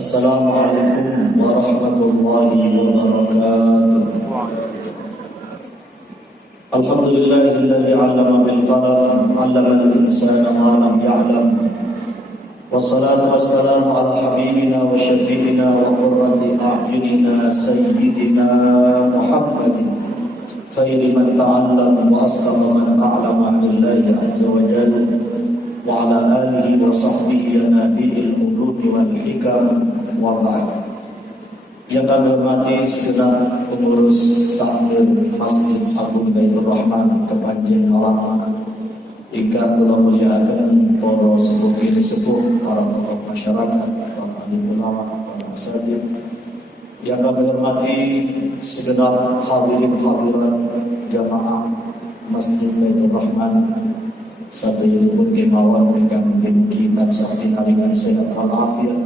Assalamualaikum warahmatullahi wabarakatuh. Alhamdulillahilladzi 'allama bil qalam 'allamal insana ma lam ya'lam. Wassalatu wassalamu ala habibina wa syafi'ina wa qurrati a'yunina sayyidina Muhammadin khayri man ta'allam wa asdaqu man a'lama 'anillahi azza wa jalla wa ala alihi wa sahbihi nabiil ulumi wal hikam wa ba'd. Yang kami hormati segenap pengurus takmir Masjid Agung Baitur Rahman Kepanjen Alam, ingkang kula mulyakaken para sepuh-sepuh, para tokoh masyarakat, para alim ulama, para asatidz. Yang kami hormati segenap hadirin hadirat jamaah Masjid Baitur Rahman, sadayunipun kemawon ingkang mugi tansah pinaringan sehat walafiat,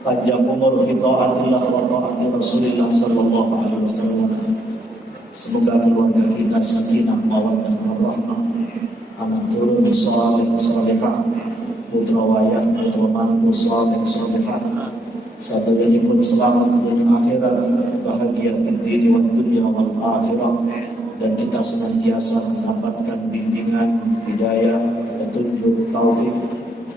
panjang umur fi taatillah wa taati Rasulillah sallallahu alaihi wasallam. Semoga keluarga kita sakinah mawaddah warahmah, anak turun saleh salehah, putra wayah putra mantu saleh salehah, sadayunipun selamat dunia akhirat, bahagia fid dunya wad dunya wal akhirah, dan kita senantiasa mendapatkan bimbingan, hidayah, petunjuk, taufik,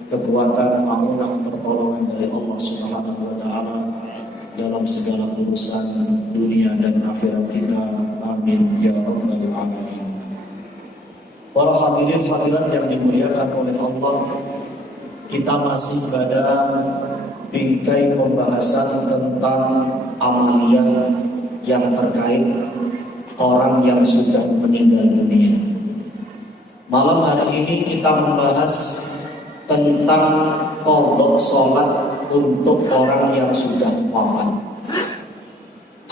kekuatan, amunah, pertolongan dari Allah Subhanahu wa taala dalam segala urusan dunia dan akhirat kita. Amin ya rabbal alamin. Para hadirin hadirat yang dimuliakan oleh Allah, kita masih pada bingkai pembahasan tentang amaliyah yang terkait orang yang sudah meninggal dunia. Malam hari ini kita membahas tentang qadha sholat untuk orang yang sudah wafat.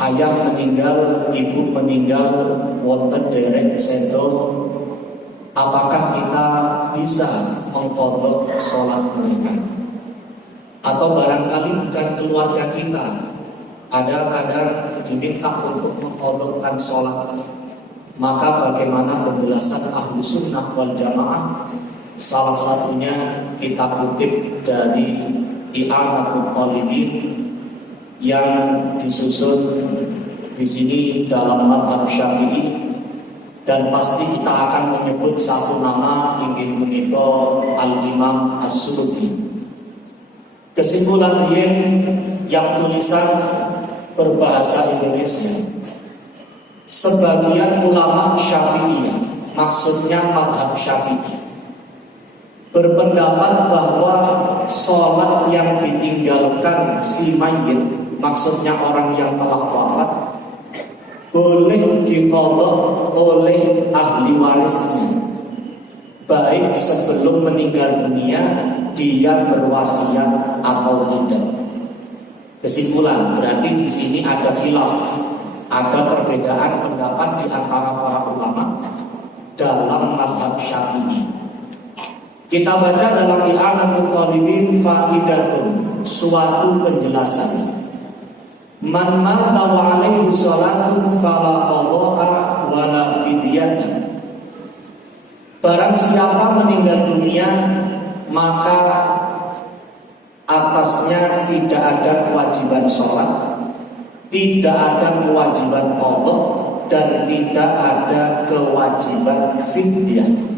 Ayah meninggal, ibu meninggal, wonten derek sedo, apakah kita bisa mengqadha sholat mereka? Atau barangkali bukan keluarga kita, ada diminta untuk mengqadhakan sholat, maka bagaimana penjelasan ahlu sunnah wal jamaah? Salah satunya kita kutip dari I'anatul Talibin yang disusun di sini dalam mazhab Syafi'i, dan pasti kita akan menyebut satu nama, inggih punika Al-Imam As-Suyuti. Kesimpulan yang tulisan berbahasa Indonesia, sebagian ulama Syafi'iyah, maksudnya mazhab Syafi'i, berpendapat bahwa sholat yang ditinggalkan si mayit, maksudnya orang yang telah wafat, boleh diqadha oleh ahli warisnya, baik sebelum meninggal dunia dia berwasiat atau tidak. Kesimpulan, berarti di sini ada khilaf, ada perbedaan pendapat di antara para ulama dalam mazhab Syafi'i. Kita baca dalam I'anatul Talibin faidatun, suatu penjelasan. Man mata wa alaihi sholatun fala qadha'a wala fidyatan. Barang siapa meninggal dunia, maka atasnya tidak ada kewajiban sholat, tidak ada kewajiban qadha, dan tidak ada kewajiban fidyah.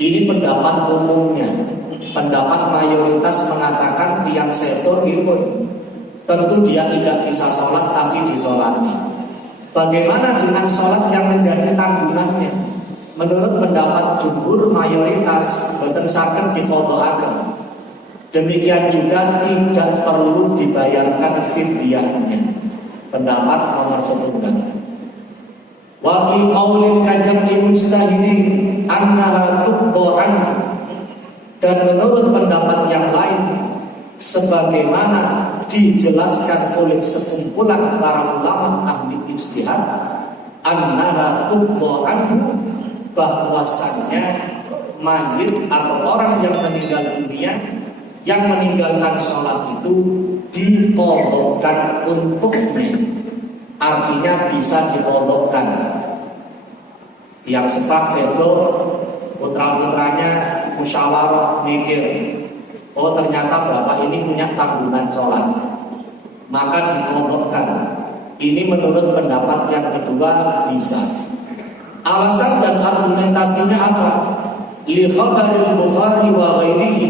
Ini pendapat umumnya. Pendapat mayoritas mengatakan tiang setor pun tentu dia tidak bisa sholat tapi disolati. Bagaimana dengan sholat yang menjadi tanggungannya? Menurut pendapat jumhur mayoritas boten saged diqadhaaken. Demikian juga tidak perlu dibayarkan fidyahnya. Pendapat nomor 9. Wa fi qaulin kajam'i mujtahidin annaha tuqda'an, dan menurut pendapat yang lain sebagaimana dijelaskan oleh sekumpulan para ulama ahli ijtihad, annaha tuqda'an, bahwasannya mayit atau orang yang meninggal dunia yang meninggalkan sholat itu diqadhakan untuknya. Artinya bisa diqadhakan. Yang sepak sedo putra-putranya musyawarah mikir, Oh ternyata bapak ini punya tanggungan sholat, maka dikodokkan. Ini menurut pendapat yang kedua bisa. Alasan dan argumentasinya apa? Li khabaril Bukhari wa ghairihi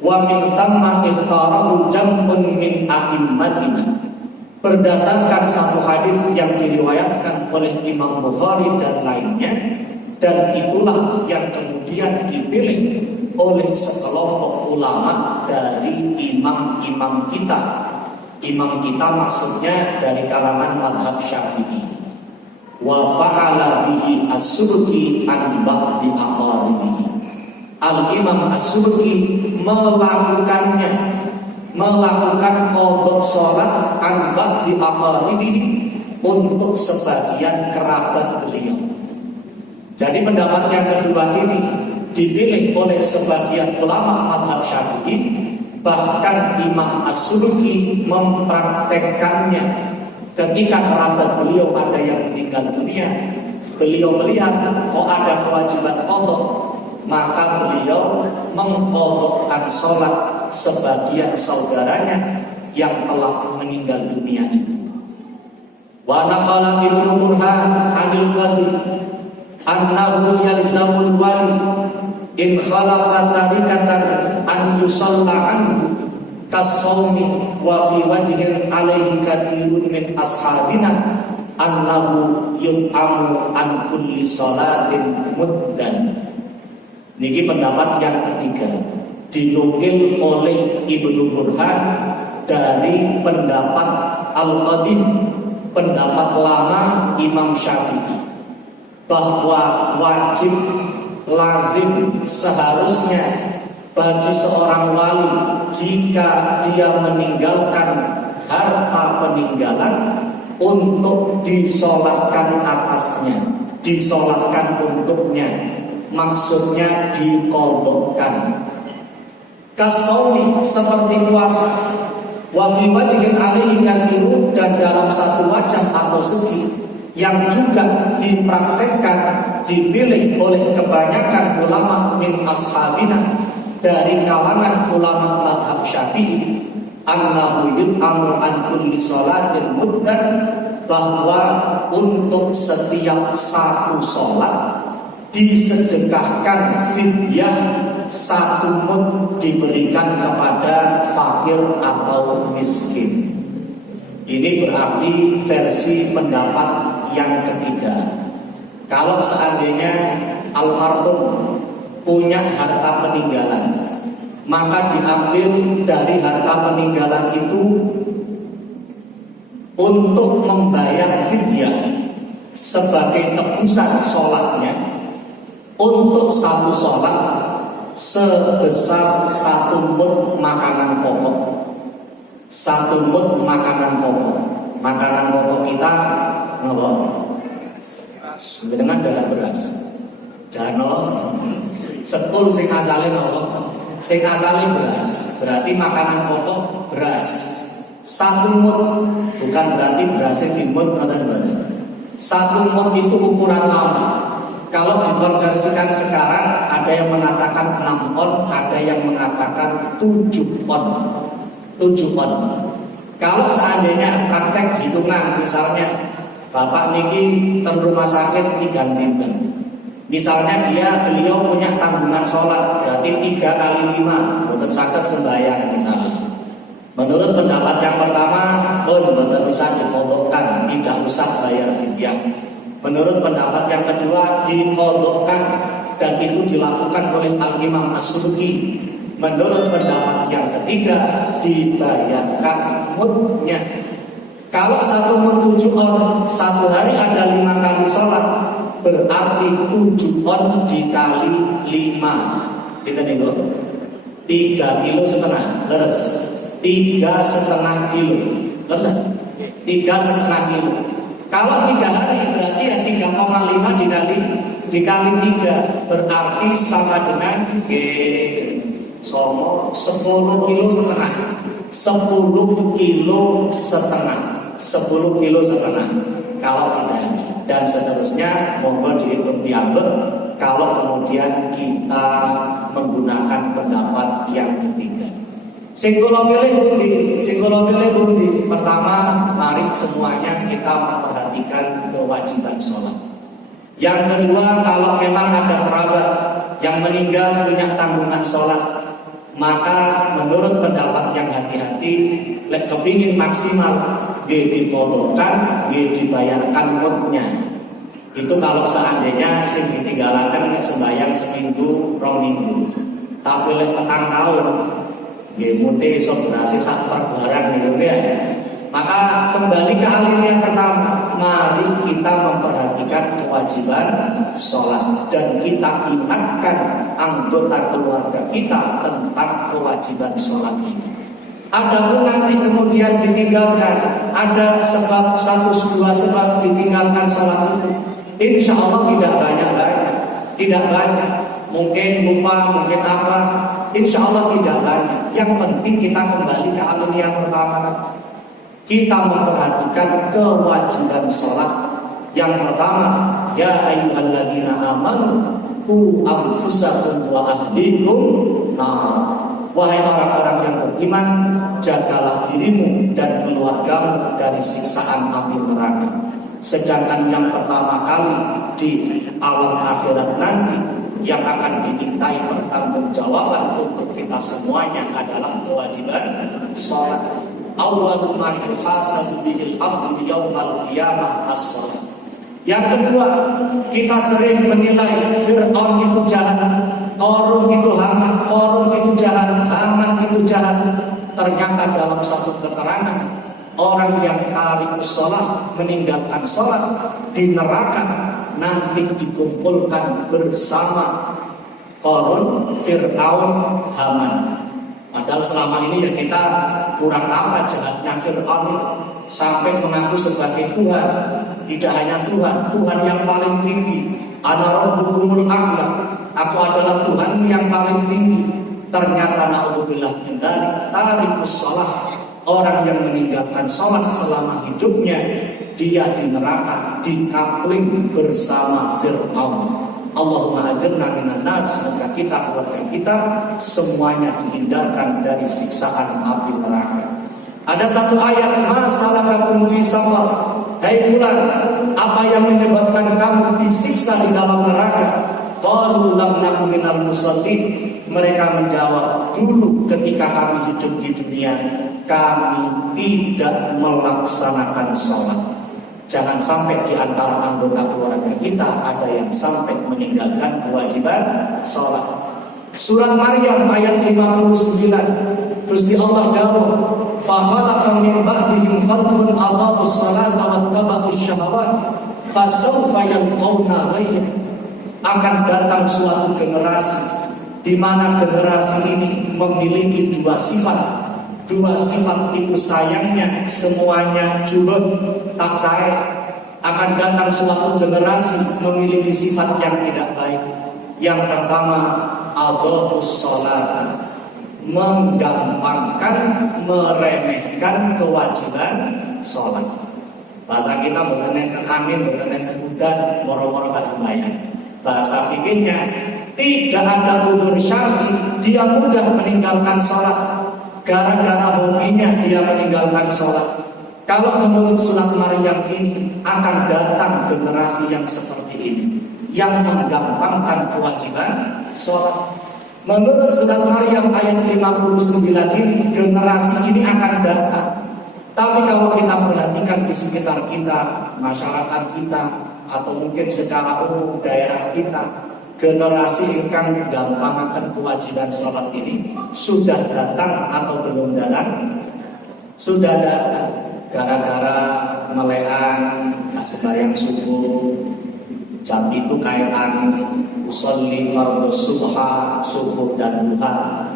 wa min thamma ikhtarahu jam'un min a'immatina. Berdasarkan satu hadis yang diriwayatkan oleh Imam Bukhari dan lainnya, dan itulah yang kemudian dipilih oleh sekelompok ulama dari imam-imam kita. Imam kita maksudnya dari kalangan mazhab Syafi'i. Wa fa'ala bihi as-Subki an ba'di aqaribihi. Al-Imam as-Subki melakukan qadha salat an ba'di aqaribihi untuk sebagian kerabat beliau. Jadi pendapat yang kedua ini dipilih oleh sebagian ulama mazhab Syafi'i, bahkan Imam As-Subki mempraktekkannya ketika kerabat beliau ada yang meninggal dunia. Beliau melihat kok ada kewajiban qadha, maka beliau mengqadhakan sholat sebagian saudaranya yang telah meninggal dunia itu. Wa naqala Ibnu Burhan 'anil qadhi annahu yalzamul wali in khalafa tarikatan an yusalla anhu kasawmi wa fi wajhin alaihi kathirun min ashabina annahu yut'amu an kulli salatin muddan. Niki pendapat yang ketiga dinukil oleh Ibnu Burhan dari pendapat Al-Qadim, pendapat lama Imam Syafi'i, bahwa wajib lazim seharusnya bagi seorang wali jika dia meninggalkan harta peninggalan untuk disolatkan atasnya, disolatkan untuknya, maksudnya diqadhakan. Kasaumi seperti puasa, wa fi wajhin alaihi kathirun, dan dalam satu wajah atau segi yang juga dipraktekkan, dipilih oleh kebanyakan ulama min ashabina, dari kalangan ulama mazhab Syafi'i, annahu yut'amu an kulli salatin muddan, bahwa untuk setiap satu sholat disedekahkan fidyah satu mud, diberikan kepada fakir atau miskin. Ini berarti versi pendapat yang ketiga. Kalau seandainya almarhum punya harta peninggalan, maka diambil dari harta peninggalan itu untuk membayar fidyah sebagai tebusan sholatnya untuk satu sholat sebesar satu mud makanan pokok. Satu mud makanan pokok. Makanan pokok kita apa? Dengan dalam beras. Dano sekul sing asale napa? Sing asale beras. Berarti makanan pokok beras. Satu mud, bukan berarti berasnya dimud atau berarti. Satu mud itu ukuran lama. Kalau dikonversikan sekarang, ada yang mengatakan 6 on, ada yang mengatakan 7 on. 7 on. Kalau seandainya praktek hitungan, misalnya bapak niki teng rumah sakit 3 dinten. Misalnya beliau punya tanggungan sholat, berarti 3 kali 5, boten saged sembahyang misalnya. Menurut pendapat yang pertama, boten usah diqadhakan, tidak usah bayar fidyah. Menurut pendapat yang kedua, diqadhakan, dan itu dilakukan oleh Al-Imam As-Subki. Menurut pendapat yang ketiga, dibayarkan mudnya. Kalau satu mud 7 on, satu hari ada 5 kali sholat, berarti 7 on dikali 5. Kita nego 3,5 kilo, leres. 3,5 kilo, leres. 3,5 kilo. Kalau 3 hari berarti ya 3,5 dikali 3, berarti sama dengan 10,5 kilo. 10,5 kilo. 10,5 kilo kalau 3 hari, dan seterusnya monggo dihitung piyambak kalau kemudian kita menggunakan pendapat yang ketiga. Sing kula pilih pundi? Pertama, mari semuanya kita memperhatikan kewajiban sholat. Yang kedua, kalau memang ada kerabat yang meninggal punya tanggungan sholat, maka menurut pendapat yang hati-hati, lek kepingin maksimal, dipotokan, dibayarkan mutnya. Itu kalau seandainya sing ditinggalakan sembahyang seminggu, 2 minggu. Tapi lek petang tahun, mute iso berhasil sak perbarang gitu ya. Maka kembali ke hal yang pertama, mari kita memperhatikan kewajiban sholat dan kita ingatkan anggota keluarga kita tentang kewajiban sholat ini. Adapun nanti kemudian ditinggalkan, ada sebab 1-2 sebab ditinggalkan sholat itu, insya Allah tidak banyak. Mungkin lupa, mungkin apa, insya Allah tidak banyak. Yang penting kita kembali ke alun yang pertama. Kita memperhatikan kewajiban sholat. Yang pertama, ya ayyuhalladzina amanu qu anfusakum wa ahlikum nar. Wahai orang-orang yang beriman, jagalah dirimu dan keluargamu dari siksaan api neraka. Sedangkan yang pertama kali di alam akhirat nanti yang akan dimintai pertanggungjawaban untuk kita semuanya adalah kewajiban sholat. Awwalu ma yuhasabu bihil abdu yaumal qiyamah as-shalah. Yang kedua, kita sering menilai Fir'aun itu jahat, Qarun itu Haman, Qarun itu jahat, Haman itu jahat. Ternyata dalam satu keterangan, orang yang tarikus sholat, meninggalkan sholat di neraka nanti dikumpulkan bersama Qarun, Fir'aun, Haman. Padahal selama ini ya kita kurang apa jahatnya Fir'aun itu, sampai mengaku sebagai Tuhan. Tidak hanya Tuhan, Tuhan yang paling tinggi. Ana rabbukumul a'la, aku adalah Tuhan yang paling tinggi. Ternyata naudzubillah min dzalik, tarikus shalah, orang yang meninggalkan sholat selama hidupnya, dia di neraka, dikapling bersama Fir'aun. Allahumma ajirna minan nar. Semoga kita, keluarga kita semuanya dihindarkan dari siksaan api neraka. Ada satu ayat, ma salakakum fi saqar. Hai fulan, apa yang menyebabkan kamu disiksa di dalam neraka? Qalu lam naku minal musallin. Mereka menjawab, dulu ketika kami hidup di dunia, kami tidak melaksanakan sholat. Jangan sampai di antara anggota keluarga kita ada yang sampai meninggalkan kewajiban sholat. Surat Maryam ayat 59, Gusti Allah dawuh, fa khalafa min ba'dihim khalfun adaa'us salata wattaba'us syahawat fasawfa yalqawna ghayya. Akan datang suatu generasi di mana generasi ini memiliki 2 sifat. 2 sifat itu sayangnya semuanya julun, tak cair. Akan datang suatu generasi memiliki sifat yang tidak baik. Yang pertama, adha'us shalah, menggampangkan, meremehkan kewajiban sholat. Bahasa kita mboten enten angin, mboten enten udan, moro-moro gak sembahyang. Bahasa fikihnya, tidak ada udzur syar'i, dia mudah meninggalkan sholat. Gara-gara hobinya dia meninggalkan sholat. Kalau menurut surat Maryam ini, akan datang generasi yang seperti ini, yang menggampangkan kewajiban sholat. Menurut surat Maryam ayat 59 ini, generasi ini akan datang. Tapi kalau kita perhatikan di sekitar kita, masyarakat kita, atau mungkin secara umum daerah kita, generasi yang gampangkan kewajiban sholat ini sudah datang atau belum datang? Sudah datang. Gara-gara melean, gak sembahyang subuh, jam itu kaitan usolli fardhu subha, subuh dan duha.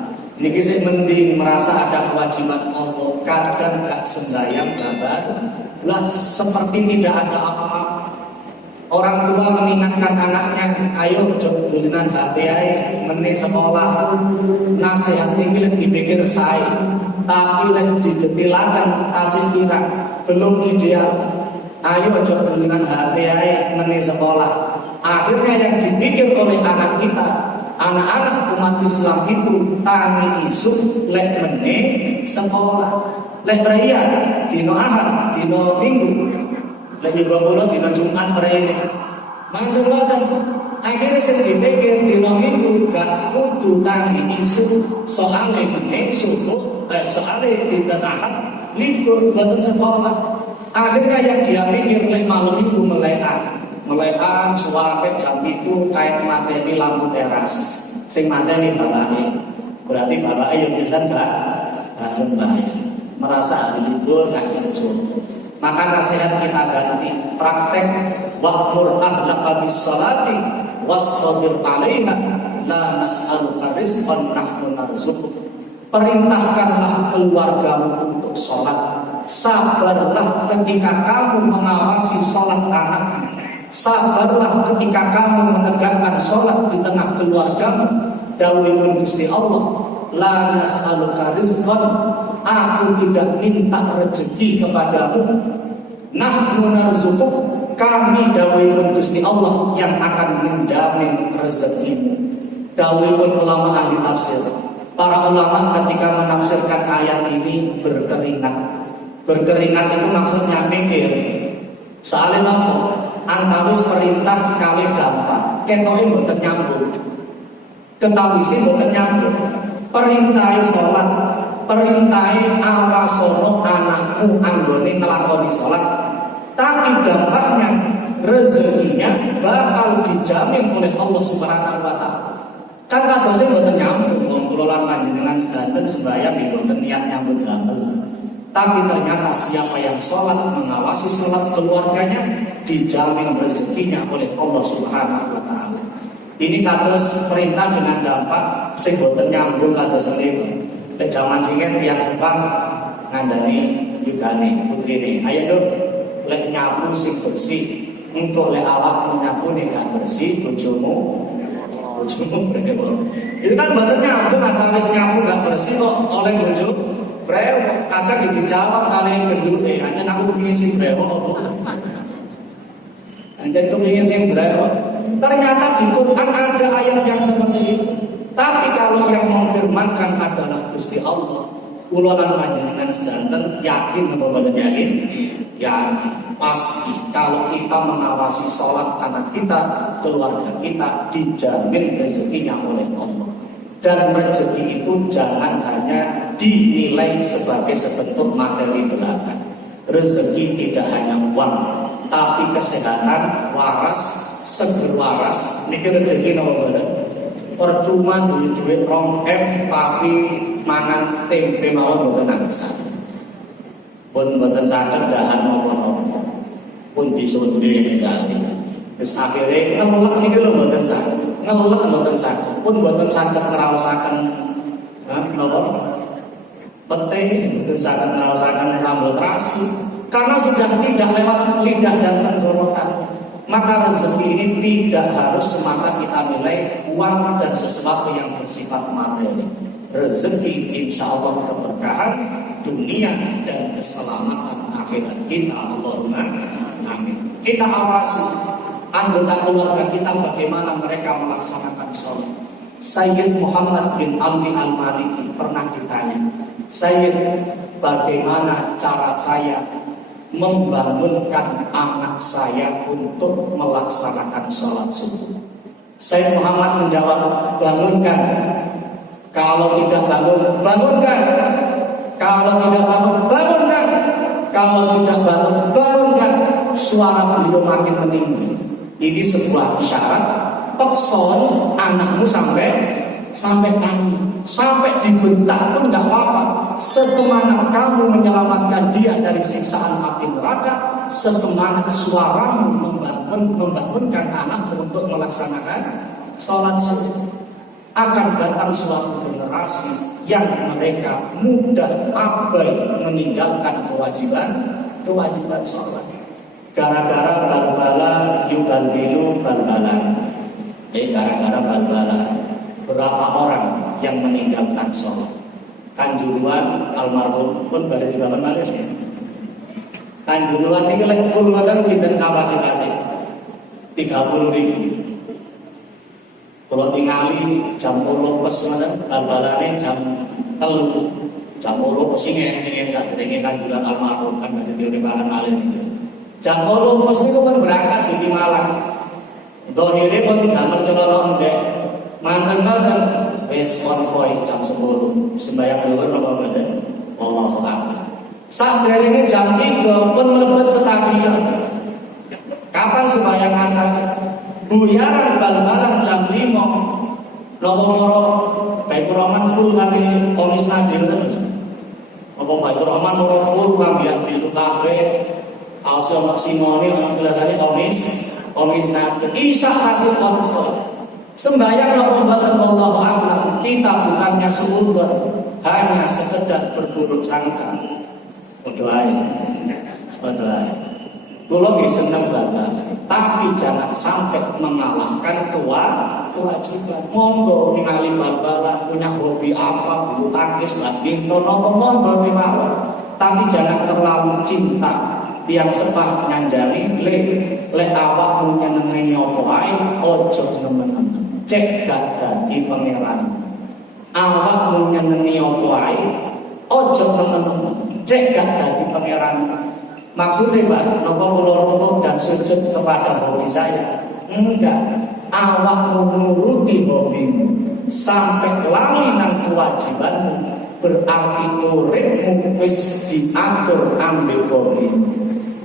Niki sih mending merasa ada kewajiban Allah, kadang gak sembahyang kabar, lah seperti tidak ada apa-apa. Orang tua mengingatkan anaknya, ayo jodinan HP ae, meneh sekolah. Nasihat ini lagi dipikir saya, tapi lagi didetilakan tasik kira belum ideal. Ayo jodinan HP ae, meneh sekolah. Akhirnya yang dipikir oleh anak kita Anak-anak umat Islam itu tangi isu lek mene sekolah, lek raya dino Ahad, dino Minggu, lek juga kula dino Jumat raya. Mantul waten akhirnya sing dipikir dino Minggu gak kudu tangi isu soale mene subuh, soale dino Ahad libur boten sekolah. Akhirnya yang dia pikir lek malam Minggu melekan suapet jam itu kayak mateni lampu teras sing mateni bapaknya, berarti bapaknya yang biasa gak sembahyang, merasa hari libur gak kerja. Maka nasihat kita ganti praktek wa'mur ahlaka bis sholati wastabir 'alaiha la nas'aluka rizqan nahnu narzuquk. Perintahkanlah keluargamu untuk sholat, sabarlah ketika kamu mengawasi sholat anakmu, sabarlah ketika kamu menegakkan sholat di tengah keluargamu. Dawuhipun Gusti Allah, la nas'aluka rizqan, aku tidak minta rezeki kepadamu, nahnu narzuquk, kami dawuhipun Gusti Allah yang akan menjamin rezekimu. Dawuhipun ulama ahli tafsir, para ulama ketika menafsirkan ayat ini berkeringat. Berkeringat itu maksudnya mikir, soalnya apa? Antawis perintah kali dampak ketoke mboten nyambung, ketawisi mboten nyambung. Perintahe sholat, perintahe awasono anakmu anggone nglakoni sholat, tapi dampaknya rezekinya bakal dijamin oleh Allah Subhanahu wa taala. Kan kadose mboten nyambung, wong kula lan panjenengan sedanten sembahyang mboten niat nyambut damel. Tapi ternyata siapa yang sholat, mengawasi sholat keluarganya, dijamin rezekinya oleh Allah Subhanahu wa taala. Ini kados perintah dengan dampak sing boten nyambung kados ngene. Nek jaman singen tiyang Sepang ngandani yugane putrine, ayo dong lek nyapu sing bersih, engko lek awakmu nyapu nek gak bersih bojomu brewok. Itu kan boten nyambung, antawis nyapu gak bersih kok oleh bojo brewok. Kadang dijawab kali gendute, anjen aku kepengin sing brewok apa? Anjen kepengin sing brewok. Ternyata di Quran ada ayat yang seperti itu. Tapi kalau yang memfirmankan adalah Gusti Allah, kula lan panjenengan sedanten yakin apa boten yakin? Yakin. Pasti kalau kita mengawasi sholat anak kita, keluarga kita, dijamin rezekinya oleh Allah. Dan rezeki itu jangan hanya dinilai sebagai sebentuk materi belaka. Rezeki tidak hanya uang, tapi kesehatan, waras, seger waras. Niki rezeki napa mboten? Percuma duit 2 M tapi mangan tempe mawon mboten nangsa. Pun mboten saged dahan napa-napa. Pun disonde kali. Wis akhire ngelek niki lho mboten saged. Ngelek mboten saged. Pun mboten saged ngraosaken napa? Pete mboten saged ngraosaken sambal terasi. Karena sudah tidak lewat lidah dan tenggorokan. Maka rezeki ini tidak harus semata kita nilai uang dan sesuatu yang bersifat materi. Rezeki insya Allah keberkahan dunia dan keselamatan akhirat kita. Allahumma amin. Kita awasi anggota keluarga kita bagaimana mereka melaksanakan sholat. Sayyid Muhammad bin Ali Al-Maliki pernah ditanya, Sayyid, bagaimana cara saya membangunkan anak saya untuk melaksanakan sholat subuh? Sayyid Muhammad menjawab, bangunkan. Kalau tidak bangun, bangunkan. Kalau tidak bangun, bangunkan. Kalau tidak bangun, bangunkan. Suara beliau makin meninggi. Ini sebuah isyarat, pekson anakmu sampai tani, sampai dibentak pun tidak apa-apa. Sesemangat kamu menyelamatkan dia dari siksaan api neraka, sesemangat suaramu membangunkan anakmu untuk melaksanakan sholat subuh. Akan datang suatu generasi yang mereka mudah abai meninggalkan kewajiban sholat. Gara-gara balbala yubalbilu balbalan. Gara-gara balbala, berapa orang yang meninggalkan sholat? Kanjuruan almarhum pun balik di bangun balik. Kanjuruan ini lagi full water pinter kapasitasnya 30.000. Kalau tingali jam 10 pes bal-balane jam 3. Jam 10 pes sing sak derenge kanjuran almarhum kan dadi teori makan malih. Jam 10 pes niku kan berangkat di Malang. Dohire pun damel celana endek. Manten ngoten wis konvoy jam 10. Sembayang dhuwur napa mboten? Wallahu a'lam. Sak derenge jam 3 pun mlebet stadion. Kapan sembayang asar? Buyaran bal-balan jam 5. Nopo moro Baitur Rahman full kali Omis Nadir kan. Nopo Baitur Rahman moro full kambian biru kabeh. Also maksimone ana kelihatan Omis Nadir. Isa hasil konvoy. Sembayang nopo mboten wallahu a'lam. Kita bukannya seudon, hanya sekedar berburuk sangka. Berdoa. Kulo nggih seneng banget, tapi jangan sampai mengalahkan kewajiban. Monggo ningali bal-balan, punya hobi apa, bulu tangkis, badminton, monggo mawon. Tapi jangan terlalu cinta. Tiang sepah nyanjani le awakmu nyenengi apa wae, ojo nemen-nemen. Cek gak dadi pangeran. Awakmu nyenengi apa wae, ojo nemen-nemen. Cek gak dadi pangeran. Maksudnya Pak, nopo kula dan sujud kepada hobi saya? Enggak. Awak menuruti hobimu sampai lali nang kewajibanmu, berarti uripmu wis diatur ambil hobi.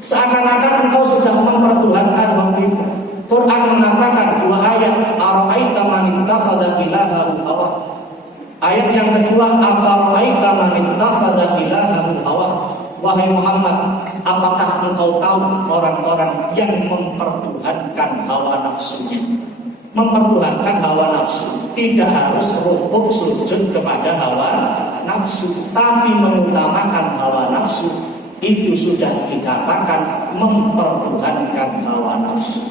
Seakan-akan engkau sudah mempertuhankan hobimu. Quran mengatakan 2 ayat, ara'aita man ittakhadha ilahahu hawa. Ayat yang kedua, afara'aita man ittakhadha ilahahu hawa. Wahai Muhammad, apakah engkau tahu orang-orang yang mempertuhankan hawa nafsunya? Mempertuhankan hawa nafsu tidak harus rukuk sujud kepada hawa nafsu, tapi mengutamakan hawa nafsu itu sudah dikatakan mempertuhankan hawa nafsu.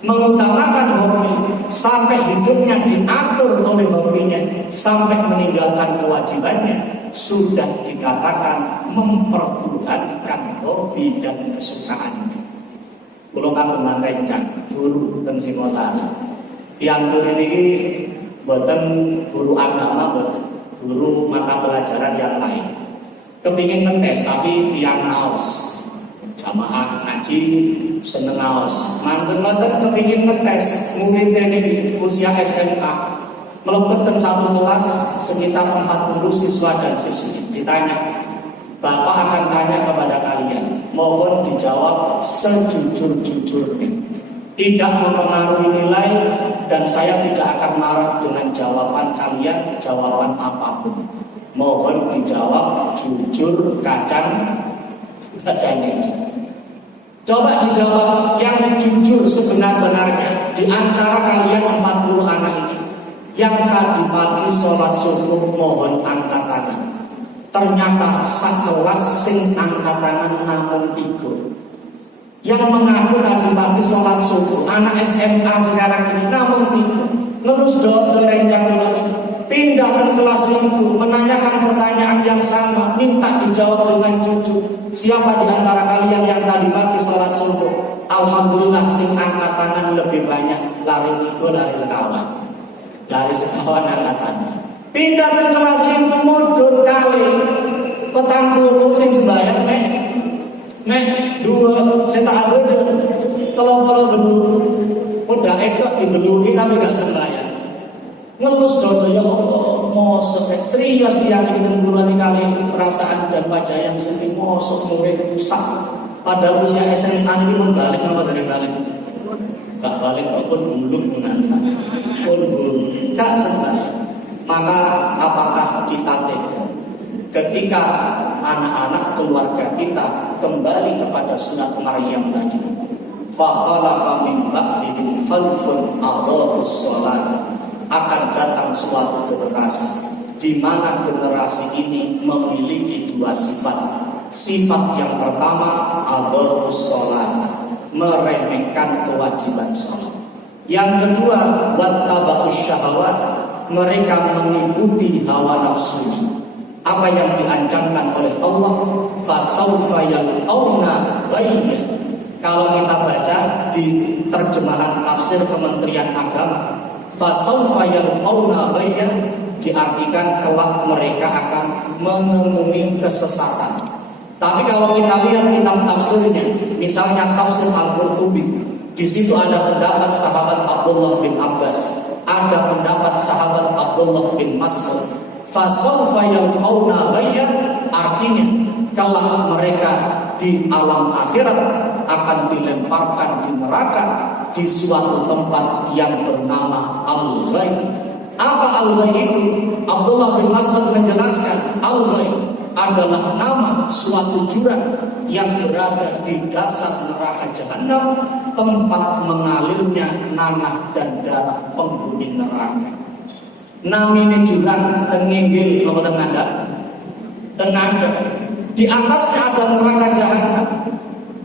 Mengutamakan hobi sampai hidupnya diatur oleh hobinya, sampai meninggalkan kewajibannya, sudah dikatakan mempertuhankan hobi dan kesukaannya. Kulo kagungan rencang guru teng Singosari. Yang ini boten guru agama, boten guru mata pelajaran yang lain. Kepingin ngetes tapi tiang naos. Jamaah ngaji seneng naos. Manten-manten kepingin ngetes murid ini usia SMA. Melebet satu kelas sekitar 40 siswa dan siswi. Ditanya, Bapak akan tanya kepada kalian, mohon dijawab sejujur-jujurnya. Tidak mempengaruhi nilai dan saya tidak akan marah dengan jawaban kalian, jawaban apapun. Mohon dijawab jujur kacang hijau. Coba dijawab yang jujur sebenar-benarnya di antara kalian 40 anak ini. Yang tadi pagi sholat subuh mohon angkat tangan. Ternyata sakelas sing angkat tangan namun 3. Yang mengaku tadi pagi sholat subuh anak SMA sekarang ini namun 3. Ngelus doa rencang dulu. Pindah ke kelas itu menanyakan pertanyaan yang sama, minta dijawab dengan jujur. Siapa di antara kalian yang tadi pagi sholat subuh? Alhamdulillah sing angkat tangan lebih banyak. Lari 3 lari sekawan. Dari sekawan angkatan pindah ke kelas itu mundur kali petang dulu sing sembahyang mek 2 saya tak ada kalau dulu udah ekor dibeluni tapi gak sembahyang ngelus dodo ya Allah mosok trias tiang ini bulan kali perasaan dan wajah yang sedih mosok murid rusak pada usia SMA ini pun balik apa dari balik gak balik pun bulung menantang pun bulung gak sembahyang. Maka apakah kita tega ketika anak-anak keluarga kita kembali kepada surat Maryam tadi, fa khalaqa min ba'dihim khalfun adha'us shalah, akan datang suatu generasi di mana generasi ini memiliki 2 sifat. Sifat yang pertama adha'us shalah, meremehkan kewajiban sholat. Yang kedua wattaba'us syahawat, mereka mengikuti hawa nafsunya. Apa yang diancamkan oleh Allah, fasawfa yalqawna ghayya. Kalau kita baca di terjemahan tafsir Kementerian Agama, Fasawfa yalqawna ghayya, diartikan kelak mereka akan menemui kesesatan. Tapi kalau kita lihat kitab tafsirnya, misalnya tafsir Al-Qurtubi, di situ ada pendapat sahabat Abdullah bin Abbas, ada pendapat sahabat Abdullah bin Mas'ud. Fasawfa yalqawna ghayya, artinya kelak mereka di alam akhirat akan dilemparkan di neraka di suatu tempat yang bernama Al-Ghayy. Apa Al-Ghayy itu? Abdullah bin Mas'ud menjelaskan, Al-Ghayy adalah nama suatu jurang yang berada di dasar neraka Jahanam, tempat mengalirnya nanah dan darah penghuni neraka. Namanya jurang tenginggil apa tenganda? Tenganda. Di atasnya ada neraka Jahanam.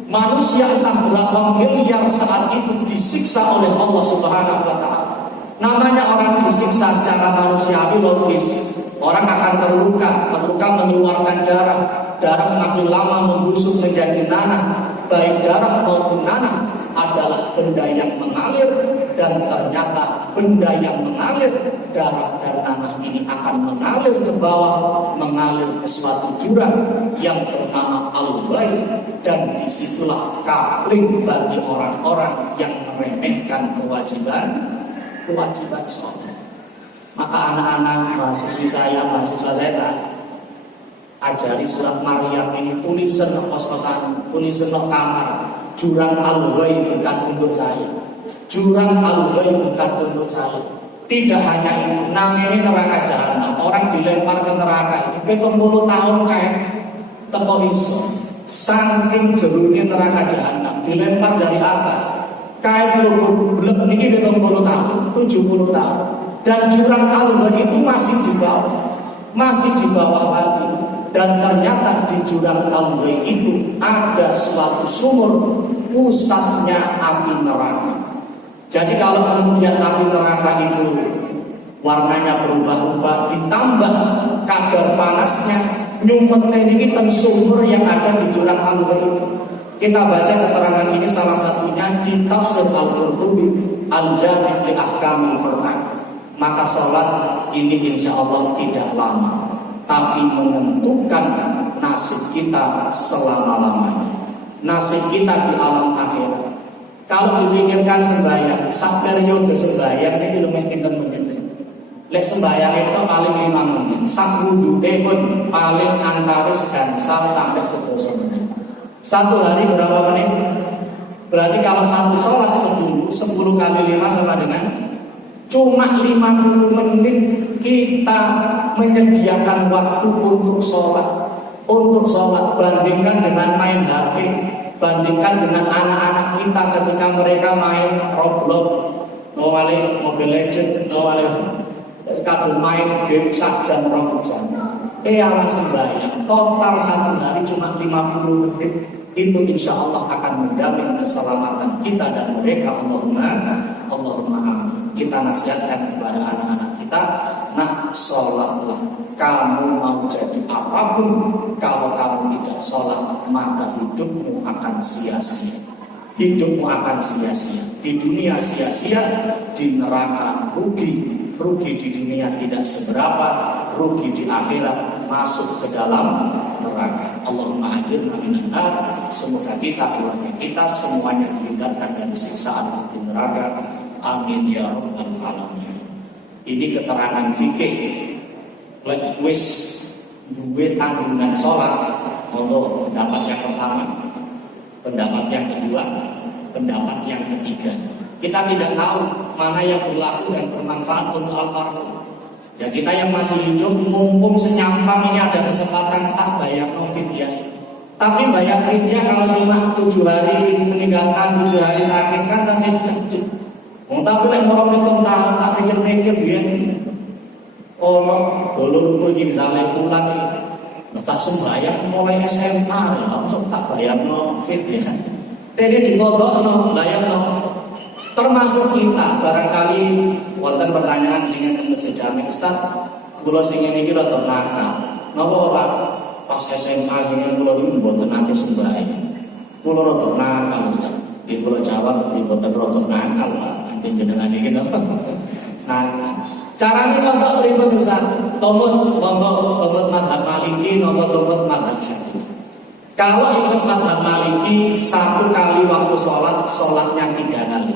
Manusia entah berapa miliar saat itu disiksa oleh Allah Subhanahu wa Ta'ala. Namanya orang disiksa secara manusiawi logis. Orang akan terluka mengeluarkan darah. Darah makin lama membusuk menjadi nanah. Baik darah maupun nanah adalah benda yang mengalir, dan ternyata benda yang mengalir, darah dan nanah ini akan mengalir ke bawah, mengalir ke suatu jurang yang bernama Al-Ghayy, dan disitulah kapling bagi orang-orang yang meremehkan kewajiban sholat. Maka anak-anak mahasiswa saya tak ajari surat Maryam ini, tulisan kos-kosan, tulisan kamar. Jurang Al-Ghayy bukan untuk saya. Jurang Al-Ghayy bukan untuk saya. Tidak hanya itu, namanya neraka Jahanam. Orang dilempar ke neraka itu 70 tahun kayak teko iso. Saking jerune neraka Jahanam, dilempar dari atas. Kayak blek ini 70 tahun, 70 tahun. Dan jurang Al-Ghayy itu masih di bawah lagi. Dan ternyata di jurang Al-Ghayy itu ada suatu sumur, pusatnya api neraka. Jadi kalau kemudian api neraka itu warnanya berubah-ubah, ditambah kadar panasnya, nyumetnya ini ten sumur yang ada di jurang Al-Ghayy itu. Kita baca keterangan ini salah satunya di tafsir Al-Qurtubi, Al-Jami' li Ahkamil Quran. Maka sholat ini insya Allah tidak lama, tapi menentukan nasib kita selama-lamanya, nasib kita di alam akhirat. Kalau dipikirkan sembahyang, sak periode sembahyang ini lumayan pinten menit. Lek sembahyang itu paling 5 menit, sak wuduhe pun paling antawis gansal sampai 10 menit. Satu hari berapa menit? Berarti kalau satu sholat 10 kali 5 sama dengan cuma 50 menit kita menyediakan waktu untuk sholat. Bandingkan dengan main HP, bandingkan dengan anak-anak kita ketika mereka main Roblox, Mobile Legends, kadang main game sak jam 2 jam. Ala sembahyang total satu hari cuma 50 menit, itu insya Allah akan menjamin keselamatan kita dan mereka. Allahumma amin. Kita nasihatkan kepada anak-anak kita, nak sholatlah. Kamu mau jadi apapun, kalau kamu tidak sholat maka hidupmu akan sia-sia. Hidupmu akan sia-sia. Di dunia sia-sia, di neraka rugi. Rugi di dunia tidak seberapa, rugi di akhirat masuk ke dalam neraka. Allahumma ajirna minan nar. Semoga kita, keluarga kita semuanya dihindarkan dari siksaan api neraka. Amin ya rabbal alamin. Ini keterangan fikih. Lek wis duwe tanggungan sholat, monggo pendapat yang pertama, pendapat yang kedua, pendapat yang ketiga. Kita tidak tahu mana yang berlaku dan bermanfaat untuk almarhum. Ya kita yang masih hidup, mumpung senyampang ini ada kesempatan, tak bayar fidyah. Tapi bayar fidyah kalau cuma 7 hari meninggalkan, 7 hari sakit kan tasik takjub. Tapi lek mau hitung tahun tak pikir-pikir biar orang dulurku ini misalnya fulan ini tak sembahyang mulai SMA ya, langsung tak bayar fidyah. Jadi dikodok bayar termasuk kita. Barangkali wonten pertanyaan sing enten Masjid Jami, Ustaz, kula sing ngene iki rada nakal. Napa Pak? Pas SMA sing kula niku mboten nate sembahyang. Kula rada nakal, Ustaz. Kula jawab mboten rada nakal, Pak. Anjen jenengan iki napa? Caranya untuk pripun Ustaz? Tumut mazhab Maliki, tumut mazhab Syafi'i. Kalau ikut mazhab Maliki, 1 kali waktu sholat, sholatnya 3 kali.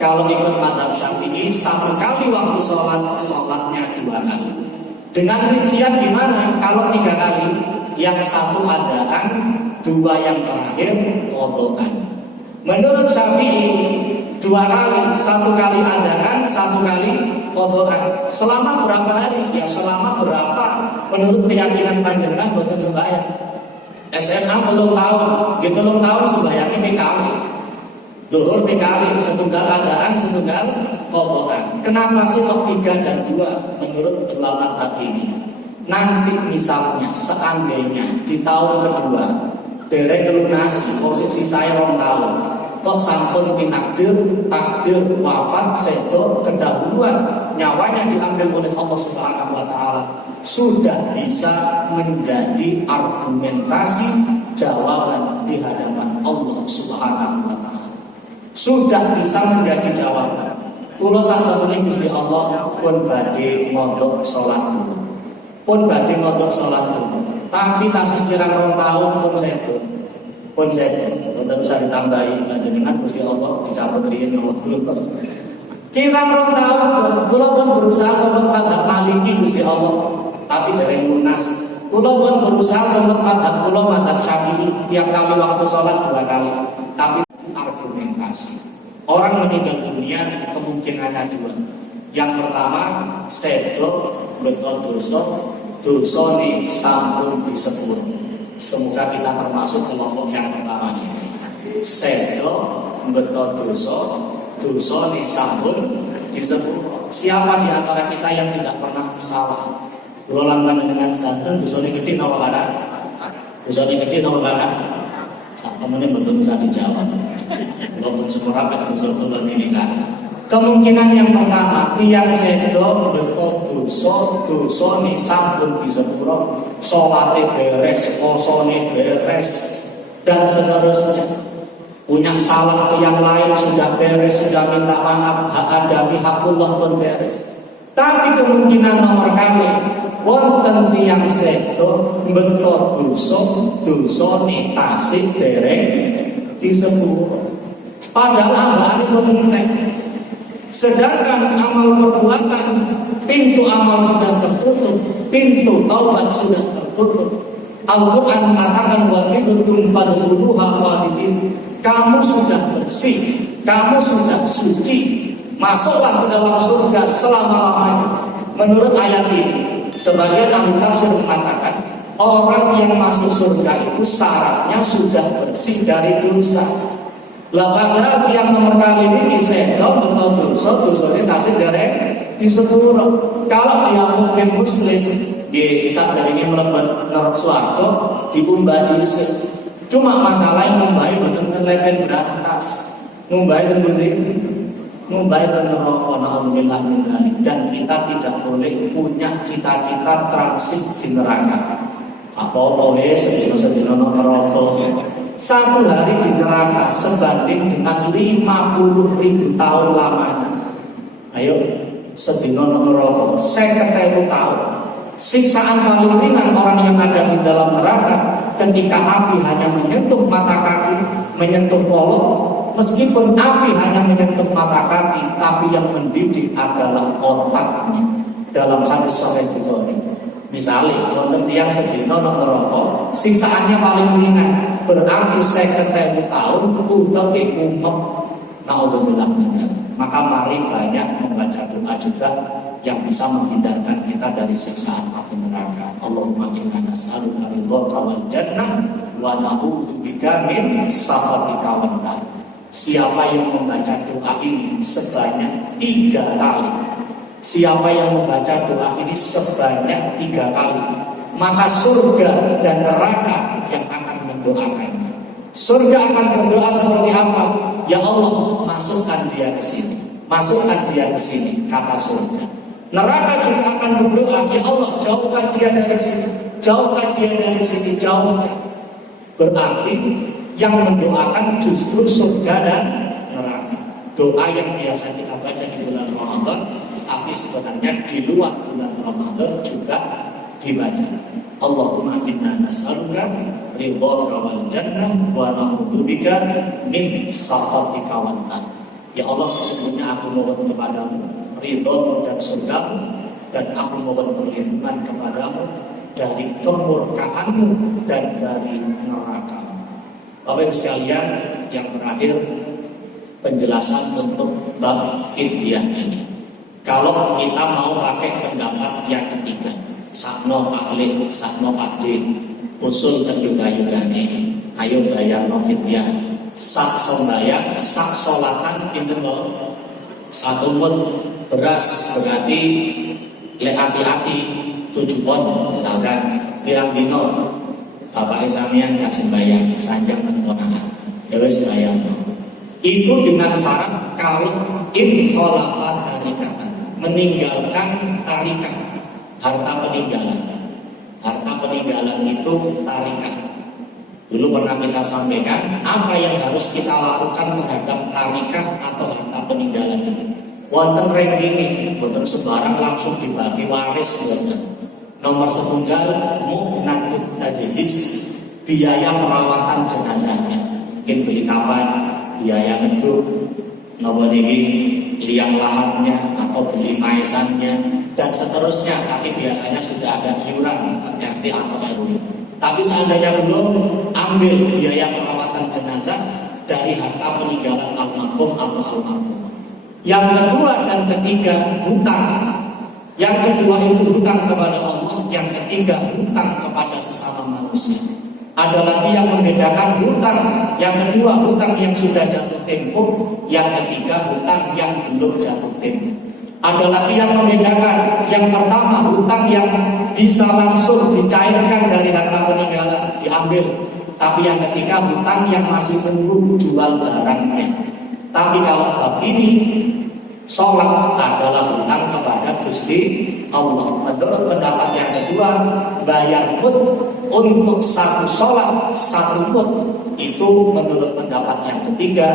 Kalau ikut mazhab Syafi'i, 1 kali waktu sholat, sholatnya 2 kali. Dengan rincian gimana? Kalau 3 kali, yang 1 adaan, 2 yang terakhir qodaan. Menurut Syafi'i, 2 kali, 1 kali adaan, 1 kali qodaan. Selama berapa hari? Ya selama berapa? Menurut keyakinan panjenengan boten sembahyang. SMA 3 tahun, gitu 3 tahun sembahyangnya PKW. Zuhur PKW, setunggal adaan, setunggal qodaan. Kenapa sih kok 3 dan 2 menurut ulama ini? Nanti misalnya seandainya di tahun kedua dereng lunasi posisi saya 2 tahun, kok sampun tinakdir takdir wafat sedo kedahuluan, nyawanya diambil oleh Allah Subhanahu wa taala, sudah bisa menjadi argumentasi jawaban di hadapan Allah Subhanahu wa taala. Sudah bisa menjadi jawaban. Kula sakjane Gusti Allah pun badhe mondok salat dulu. Pun badhe mondok salat dulu. Tapi tasih kirang 2 tahun pun sedo. Pun sedo. Boten usah ditambahi panjenengan Gusti Allah dicabut riyen Allah. Kirang 2 tahun kula pun berusaha untuk mazhab Maliki Gusti Allah. Tapi dereng lunas. Kula pun berusaha untuk mazhab Syafi'i, tiap kali waktu sholat 2 kali. Tapi argumentasi. Orang meninggal dunia kemungkinannya 2. Yang pertama, sedo betul dosa nih sampun disepur. Semoga kita termasuk kelompok yang pertama ini. Sedo betul dosa nih sampun disepur. Siapa di antara kita yang tidak pernah salah? Kalau langgan dengan standar, dosa ini gede nawa kada? Dosa ini gede nawa kada? Saat temennya betul bisa dijawab. Walaupun semua rapat dosa bulan ini kan. Kemungkinan yang pertama, tiang sedo betul dosa ini sampun disepuro, sholatnya beres, kosone beres, dan seterusnya. Punya salah ke yang lain sudah beres, sudah minta maaf, hak adami hakullah pun beres. Tapi kemungkinan nomor kali wonten tiyang sedo beto dosa tasih dereng disepuro. Padahal ambane penting. Sedangkan amal perbuatan, pintu amal sudah tertutup, pintu taubat sudah tertutup. Al-Quran mengatakan waqidun fadkhuluha khalidin. Kamu sudah bersih, kamu sudah suci, masuklah ke dalam surga selama-lamanya. Menurut ayat ini, sebagian ahli tafsir mengatakan orang yang masuk surga itu syaratnya sudah bersih dari dosa. Lah padahal yang nomor kali ini sedo betul dosa ini tasih dereng disepuro. Kalau dia mukmin muslim, dia saat dari ini melebat neraka swarga diumbah dhisik. Cuma masalah yang membaik betul lepen berantas, membaik neraka naudzubillah min dzalik. Dan kita tidak boleh punya cita-cita transit di neraka. Apa-apa sedina neraka. 1 hari di neraka sebanding dengan 50.000 tahun lamanya. Ayo sedina neraka 50.000 tahun. Siksaan paling ringan orang yang ada di dalam neraka ketika api hanya menyentuh mata kaki, menyentuh polok. Meskipun api hanya menyentuh mata kaki, tapi yang mendidih adalah otaknya. Dalam hadis Sahih Bukhari, misalnya wonten tiyang sedina nang neraka, siksaannya paling ringan, berarti 50.000 tahun utek umep. Naudzubillah min dzalik. Maka mari banyak membaca doa juga yang bisa menghindarkan kita dari siksaan api neraka. Allahumma inna nas'aluka ridhaka wal jannah wa na'udzubika min sakhatika wan nar. Siapa yang membaca doa ini sebanyak 3 kali, siapa yang membaca doa ini sebanyak 3 kali, maka surga dan neraka yang akan mendoakannya. Surga akan berdoa seperti apa? Ya Allah, masukkan dia ke sini, masukkan dia ke sini, kata surga. Neraka juga akan berdoa, ya Allah, jauhkan dia dari sini, jauhkan dia dari sini, jauhkan. Berarti yang mendoakan justru surga dan neraka. Doa yang biasa kita baca di bulan Ramadan, tapi sebenarnya di luar bulan Ramadan juga dibaca. Allahumma inna nas'aluka ridhaka wal jannah wa na'udzubika min sakhatika wan nar. Ya Allah, sesungguhnya aku mohon kepadamu ridho dan surgamu, dan aku mohon perlindungan kepadamu dari kemurkaanmu dan dari neraka. Bapak Ibu sekalian, yang terakhir penjelasan untuk bab fidyah ini. Kalau kita mau pakai pendapat yang ketiga, sakno paklik, sakno paklik, usul terjuga-yugane, ayo bayar no fidyah, sak sombayang, sak solatan, pinter loh, satu mut beras berarti lek hati-hati 7 pon misalkan, pirang dino bapak sampeyan gak sembayang sanjang tengonangan, ya wis bayar. Itu dengan syarat kalau infolafat tarikatan, meninggalkan tarikat, harta peninggalan. Harta peninggalan itu tarikat. Dulu pernah kita sampaikan apa yang harus kita lakukan terhadap tarikat atau harta peninggalan itu. Wonten ranking, wonten sebarang langsung dibagi waris wonten. Nomor setunggal mu'natut tajhiz, biaya perawatan jenazahnya. Mungkin beli kafan, biaya ngeduk, nopo niki liang lahannya atau beli maesannya dan seterusnya. Tapi biasanya sudah ada iuran RT atau RW. Tapi seandainya belum, ambil biaya perawatan jenazah dari harta peninggalan almarhum atau almarhum. Yang kedua dan ketiga hutang. Yang kedua itu hutang kepada Allah, yang ketiga hutang kepada sesama manusia. Ada lagi yang membedakan hutang. Yang kedua hutang yang sudah jatuh tempo, yang ketiga hutang yang belum jatuh tempo. Ada lagi yang membedakan. Yang pertama hutang yang bisa langsung dicairkan dari harta peninggalan, diambil. Tapi yang ketiga hutang yang masih menunggu jual barangnya. Tapi kalau bab ini sholat adalah hutang kepada Gusti Allah. Menurut pendapat yang kedua, bayar mut untuk satu sholat, satu mut, itu menurut pendapat yang ketiga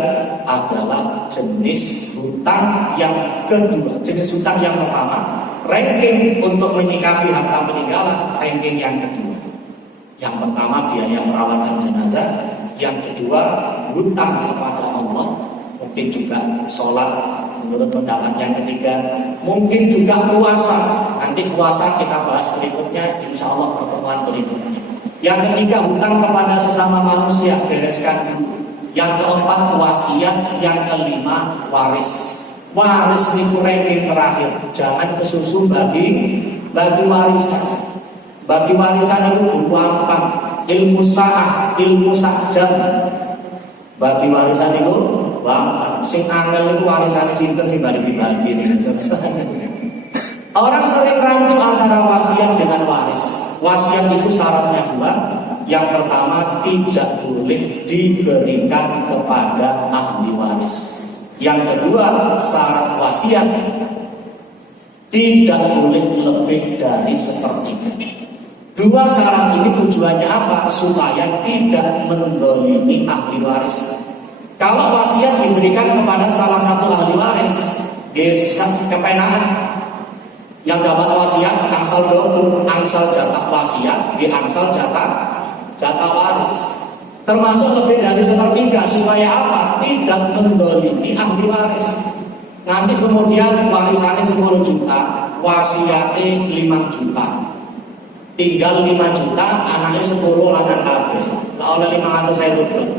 adalah jenis hutang yang kedua. Jenis hutang yang pertama, ranking untuk menyikapi harta peninggalan, ranking yang kedua. Yang pertama biaya perawatan jenazah, yang kedua hutang kepada Allah, mungkin juga sholat. Menurut pendapat yang ketiga, mungkin juga puasa. Nanti puasa kita bahas berikutnya, insya Allah pertemuan berikutnya. Yang ketiga hutang kepada sesama manusia, bereskan dulu. Yang keempat wasiat, yang kelima waris. Waris itu ranking terakhir, jangan kesusu bagi warisan. Bagi warisan itu gampang, ilmu sa'ah, ilmu sa'jam. Bagi warisan itu gampang. Sing angel itu warisan sinten sing dibagi dengan orang sering rancu antara wasiat dengan waris. Wasiat itu syaratnya dua. Yang pertama tidak boleh diberikan kepada ahli waris. Yang kedua syarat wasiat tidak boleh lebih dari sepertiga. Dua syarat ini tujuannya apa? Supaya tidak mendolimi ahli waris. Kalau wasiat diberikan kepada salah satu ahli waris, kepenaan yang dapat wasiat angsal double, angsal jatah wasiat, angsal jatah waris. Termasuk lebih dari sepertiga supaya apa? Tidak mendolimi ahli waris. Nanti kemudian warisannya 10 juta, wasiatnya 5 juta. Tinggal 5 juta, anaknya 10 lanang kabeh. Lah oleh 500.000 dong.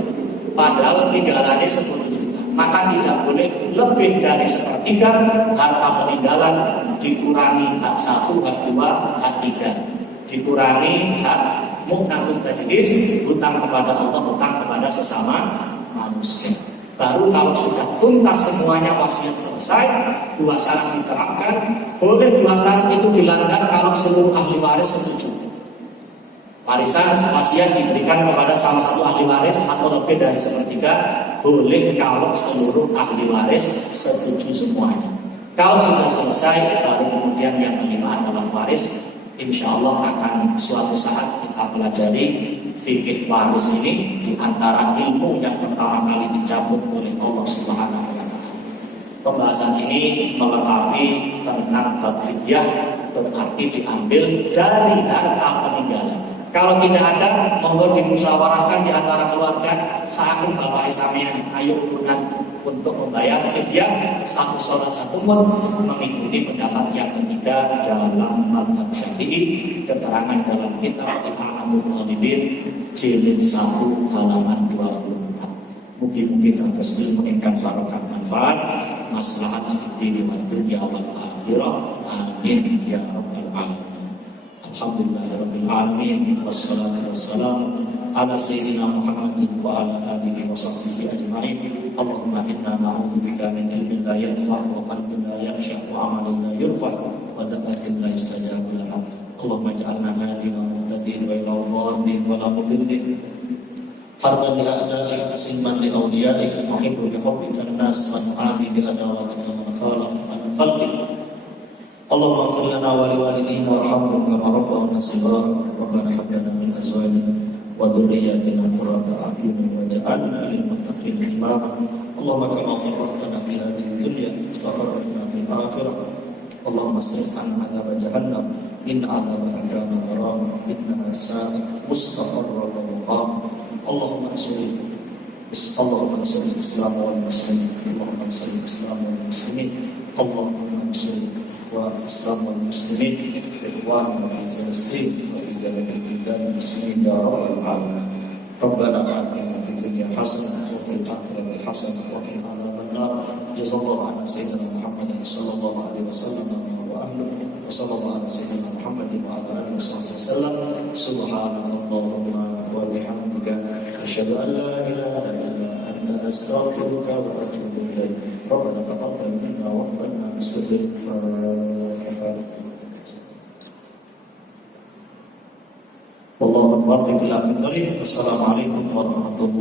Padahal tinggalannya 10 juta. Maka tidak boleh lebih dari sepertiga harta peninggalan, dikurangi hak 1, hak 2, hak 3. Dikurangi hak mu'natut tajhiz, hutang kepada Allah, hutang kepada sesama manusia. Baru kalau sudah tuntas semuanya wasiat selesai, dua syarat diterapkan. Boleh dua syarat itu dilanggar kalau seluruh ahli waris setuju. Warisan wasiat diberikan kepada salah satu ahli waris atau lebih dari sepertiga, boleh kalau seluruh ahli waris setuju semuanya. Kalau sudah selesai, baru kemudian yang kelima adalah waris. Insya Allah akan suatu saat kita pelajari fikih waris ini di antara ilmu yang pertama kali dicabut oleh Allah Subhanahu wa Ta'ala. Pembahasan ini melengkapi tentang bab fidyah, berarti diambil dari harta peninggalan. Kalau tidak ada, monggo dimusyawarahkan di antara keluarga. Saat bapak sampean, ayo urunan untuk membayar fidyah, satu sholat satu mut, mengikuti pendapat yang ketiga dalam mazhab Syafi'i. Keterangan dalam kitab I'anatul Talibin jilid 1 halaman 24. Mugi-mugi atas ilmu ingkang barokah manfaat, maslahat fid wa dunya wal akhirah. Amin ya rabbal alamin. Alhamdulillahirabbil alamin, wassalatu wassalamu ala sayyidina Muhammadin wa ala alihi wa sahbihi ajma'in. Allahumma inna na'udzubika min ilmin la yanfa' wa qalbin la yakhsha wa 'amalin la yurfa' wa da'watin la yustajabu laha. Allahumma ij'alna hadina muhtadin wa ila dhalin wa la mudillin. Harban li a'da'i silman li awliya'i muhibbu bi hubbika an-nas wa nu'ami bi adawatika man khalafa an khalqik. Allahumma ighfir lana wa liwalidina warhamhum kama rabbawna shighara. Rabbana hab lana min azwajina wa dhurriyyatina qurrata a'yunin waj'alna lil muttaqina imama. Allahumma kama farrajtana fi hadhihi dunya fafarrijna fil akhirah. Allahumma asrif 'anna 'adhab jahannam in 'adhabaha kana gharama innaha sa'at mustaqarra wa muqama. Allahumma ansur Islam wal muslimin. Allahumma ansur Islam wal muslimin. Allahumma ansur Islam wal muslimin. Ikhwana fi Filistin wa fi jami'il bilad muslimin ya rabbal alamin. Rabbana atina fid dunya hasanah wa fil akhirati hasanah wa qina adzaban nar. Jazallahu ala sayyidina Muhammadin sallallahu alaihi wasallam wa ahlihi wa sallallahu ala sayyidina Muhammadin wa ala alihi wasallam. Subhanallahumma wa bihamdika asyhadu an la ilaha illa anta astaghfiruka wa atubu ilaik. Rabbana taqabbal minna wa rabbana istighfar. Wallahu muwaffiq ila aqwamit thoriq. Wassalamualaikum warahmatullahi